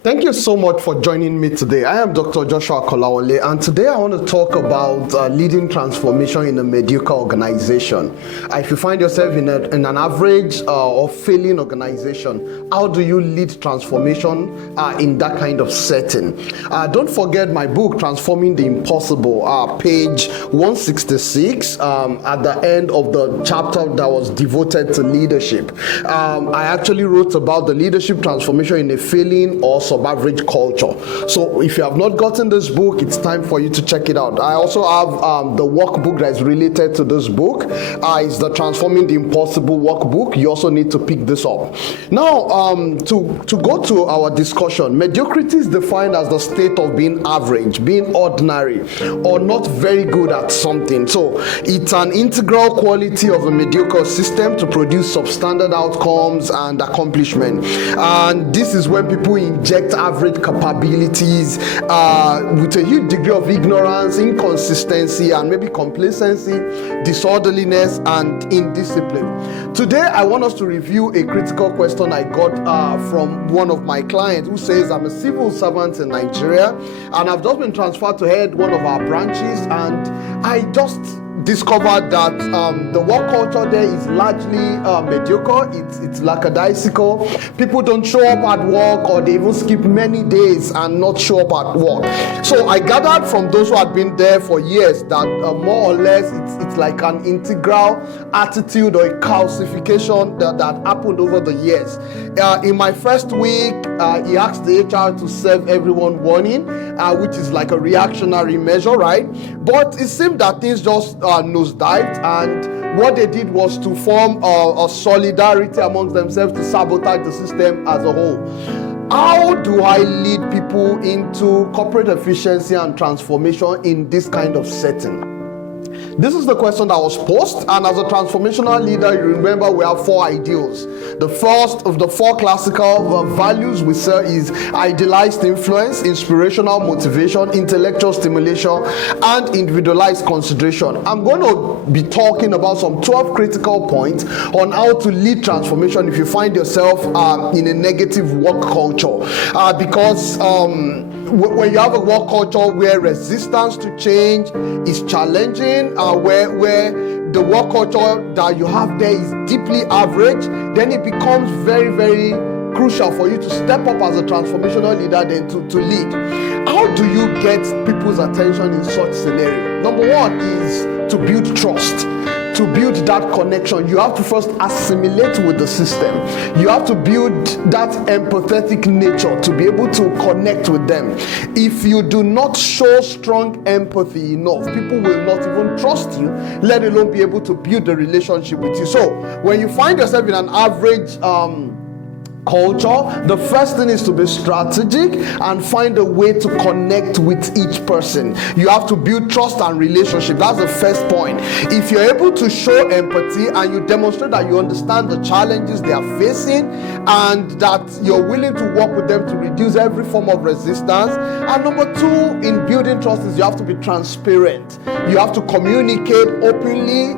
Thank you so much for joining me today. I am Dr. Joshua Kolawole, and today I want to talk about leading transformation in a mediocre organization. If you find yourself in an average or failing organization, how do you lead transformation in that kind of setting? Don't forget my book, Transforming the Impossible, page 166, at the end of the chapter that was devoted to leadership. I actually wrote about the leadership transformation in a failing or sub-average culture. So if you have not gotten this book, it's time for you to check it out. I also have the workbook that is related to this book. It's the Transforming the Impossible workbook. You also need to pick this up. Now, to go to our discussion, mediocrity is defined as the state of being average, being ordinary, or not very good at something. So it's an integral quality of a mediocre system to produce substandard outcomes and accomplishment. And this is when people inject average capabilities with a huge degree of ignorance, inconsistency, and maybe complacency, disorderliness, and indiscipline. Today, I want us to review a critical question I got from one of my clients who says, I'm a civil servant in Nigeria, and I've just been transferred to head one of our branches, and I just discovered that the work culture there is largely mediocre. It's lackadaisical. People don't show up at work, or they even skip many days and not show up at work. So I gathered from those who had been there for years that more or less it's like an integral attitude or a calcification that happened over the years. In my first week, he asked the HR to serve everyone warning, which is like a reactionary measure, right? But it seemed that things just nosedived, and what they did was to form a solidarity amongst themselves to sabotage the system as a whole. How do I lead people into corporate efficiency and transformation in this kind of setting? This is the question that was posed, and as a transformational leader, you remember we have four ideals. The first of the four classical values we say is idealized influence, inspirational motivation, intellectual stimulation, and individualized consideration. I'm going to be talking about some 12 critical points on how to lead transformation if you find yourself in a negative work culture. Because when you have a work culture where resistance to change is challenging, where the work culture that you have there is deeply average, then it becomes very, very crucial for you to step up as a transformational leader then to lead. How do you get people's attention in such scenario? Number one is to build trust. To build that connection, you have to first assimilate with the system. You have to build that empathetic nature to be able to connect with them. If you do not show strong empathy enough, people will not even trust you, let alone be able to build a relationship with you. So when you find yourself in an average culture, the first thing is to be strategic and find a way to connect with each person. You have to build trust and relationship. That's the first point. If you're able to show empathy and you demonstrate that you understand the challenges they are facing and that you're willing to work with them to reduce every form of resistance. And number two, in building trust is you have to be transparent. You have to communicate openly,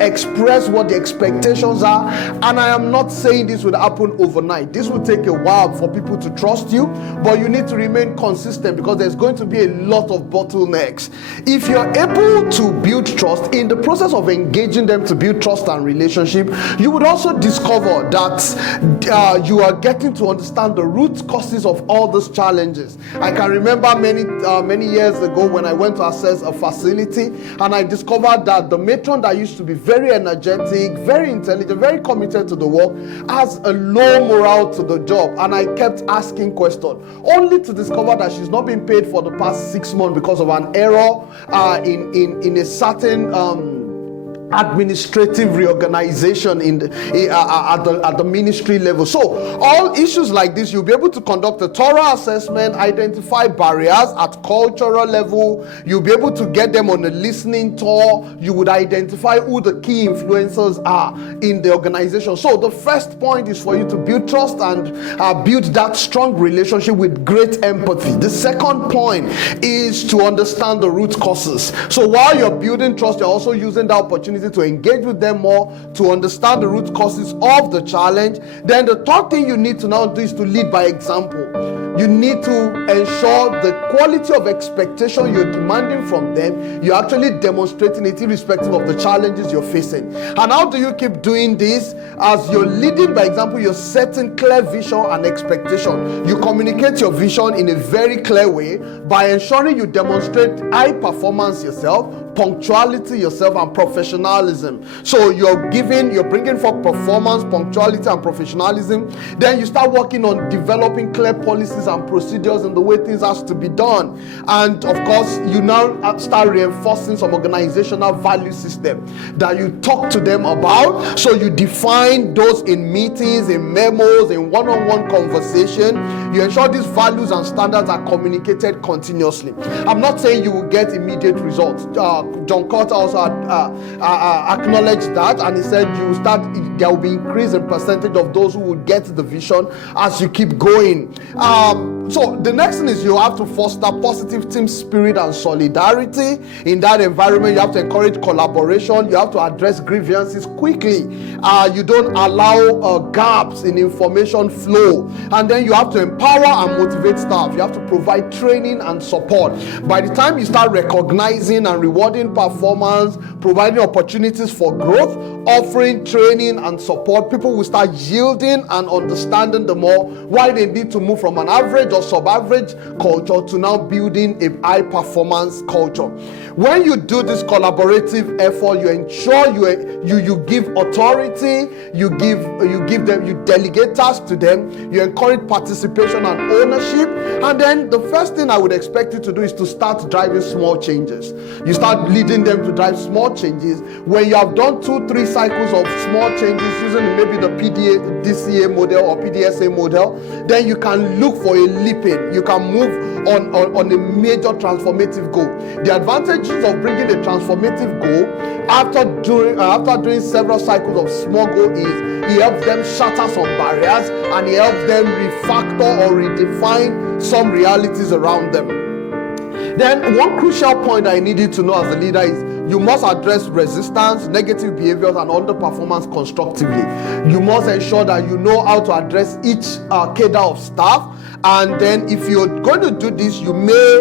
express what the expectations are. And I am not saying this would happen overnight. This will take a while for people to trust you, but you need to remain consistent because there's going to be a lot of bottlenecks. If you're able to build trust, in the process of engaging them to build trust and relationship, you would also discover that you are getting to understand the root causes of all these challenges. I can remember many years ago when I went to assess a facility, and I discovered that the matron that used to be very energetic, very intelligent, very committed to the work, has a low morale to the job, and I kept asking questions, only to discover that she's not been paid for the past 6 months because of an error in a certain administrative reorganization at the ministry level. So all issues like this, you'll be able to conduct a thorough assessment, identify barriers at cultural level. You'll be able to get them on a listening tour. You would identify who the key influencers are in the organization. So the first point is for you to build trust and build that strong relationship with great empathy. The second point is to understand the root causes. So while you're building trust, you're also using the opportunity opportunity to engage with them more, to understand the root causes of the challenge. Then the third thing you need to now do is to lead by example. You need to ensure the quality of expectation you're demanding from them, you're actually demonstrating it irrespective of the challenges you're facing. And how do you keep doing this? As you're leading by example, you're setting clear vision and expectation. You communicate your vision in a very clear way by ensuring you demonstrate high performance yourself, punctuality yourself, and professionalism. So you're bringing forth performance, punctuality, and professionalism. Then you start working on developing clear policies and procedures and the way things has to be done. And of course, you now start reinforcing some organizational value system that you talk to them about. So you define those in meetings, in memos, in one-on-one conversation. You ensure these values and standards are communicated continuously. I'm not saying you will get immediate results. John Carter also acknowledged that, and he said there will be increase in percentage of those who will get the vision as you keep going. So the next thing is you have to foster positive team spirit and solidarity. In that environment, you have to encourage collaboration. You have to address grievances quickly. You don't allow gaps in information flow. And then you have to empower and motivate staff. You have to provide training and support. By the time you start recognizing and rewarding performance, providing opportunities for growth, offering training and support, people will start yielding and understanding the more why they need to move from an average or sub-average culture to now building a high performance culture. When you do this collaborative effort, you ensure you give authority, you delegate tasks to them, you encourage participation and ownership, and then the first thing I would expect you to do is to start driving small changes. You start leading them to drive small changes. When you have done 2-3 cycles of small changes using maybe the DCA model or PDSA model, then you can look for a leaping. You can move on a major transformative goal. The advantages of bringing a transformative goal after doing several cycles of small goal is it helps them shatter some barriers and it helps them refactor or redefine some realities around them. Then one crucial point I need you to know as a leader is you must address resistance, negative behaviors, and underperformance constructively. You must ensure that you know how to address each cadre of staff. And then if you're going to do this, you may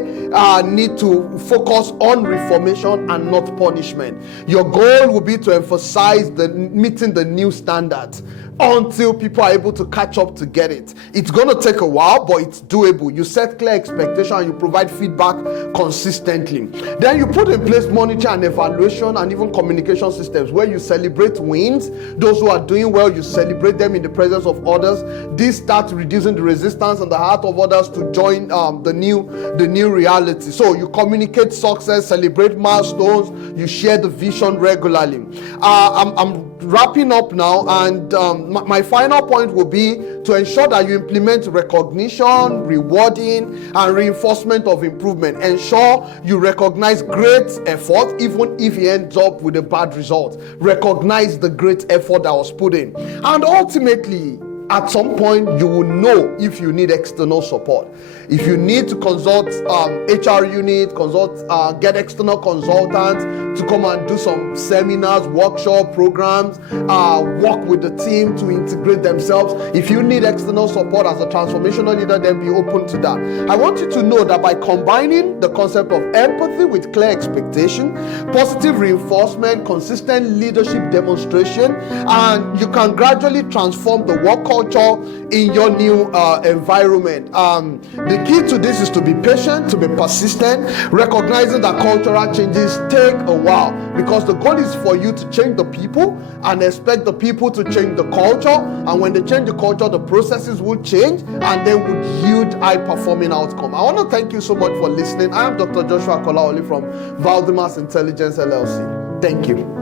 need to focus on reformation and not punishment. Your goal will be to emphasize meeting the new standards until people are able to catch up to get it. It's going to take a while, but it's doable. You set clear expectations and you provide feedback consistently. Then you put in place monitoring and evaluation and even communication systems where you celebrate wins. Those who are doing well, you celebrate them in the presence of others. This starts reducing the resistance and the heart of others to join the new reality. So you communicate success, celebrate milestones, you share the vision regularly. I'm wrapping up now, and my final point will be to ensure that you implement recognition, rewarding, and reinforcement of improvement. Ensure you recognize great effort even if it ends up with a bad result. Recognize the great effort that was put in. And ultimately, at some point, you will know if you need external support. If you need to consult HR unit, get external consultants to come and do some seminars, workshop programs, work with the team to integrate themselves. If you need external support as a transformational leader, then be open to that. I want you to know that by combining the concept of empathy with clear expectation, positive reinforcement, consistent leadership demonstration, and you can gradually transform the work culture in your new environment. The key to this is to be patient, to be persistent, recognizing that cultural changes take a while, because the goal is for you to change the people and expect the people to change the culture. And when they change the culture, the processes will change and they would yield high-performing outcome. I want to thank you so much for listening. I am Dr. Joshua Kolawole from Valdymas Intelligence LLC. Thank you.